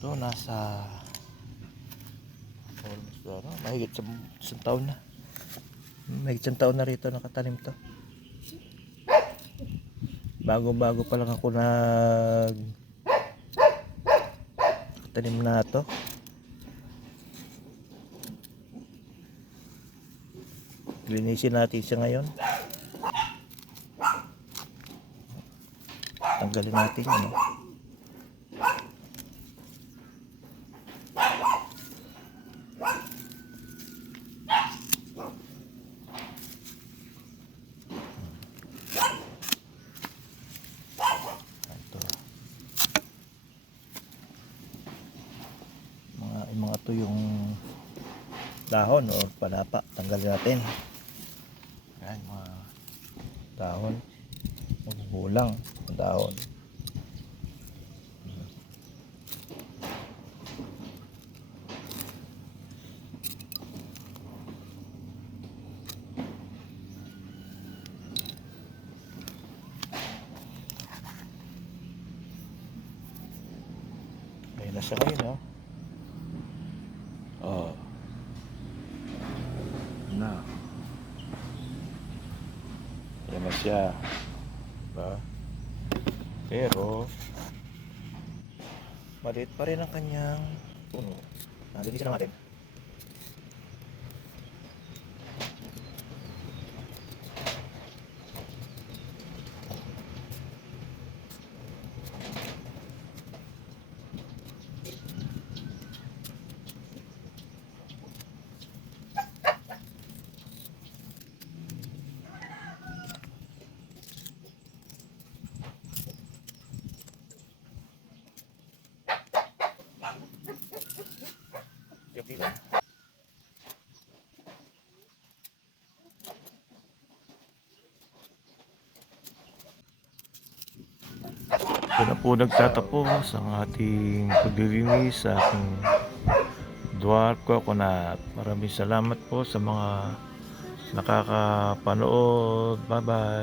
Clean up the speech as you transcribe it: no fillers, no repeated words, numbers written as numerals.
Ito nasa almost mahigit isang taon na. Mahigit isang taon na rito nakatanim to. Bago-bago pa lang ako tanim na to. Linisin natin siya ngayon. Tanggalin natin yun. Mga ito yung dahon o palapa, tanggalin natin. Ayan, mga dahon, magbulang dahon. Ayun na siya ngayon, no? Oh. Na. Yan na siya. Diba? Pero maliit pa rin ang kanyang puno. Linisin natin. Ito na po nagtatapos ang ating paglilinis sa aking dwarf coconut. Maraming salamat po sa mga nakakapanood. Bye bye.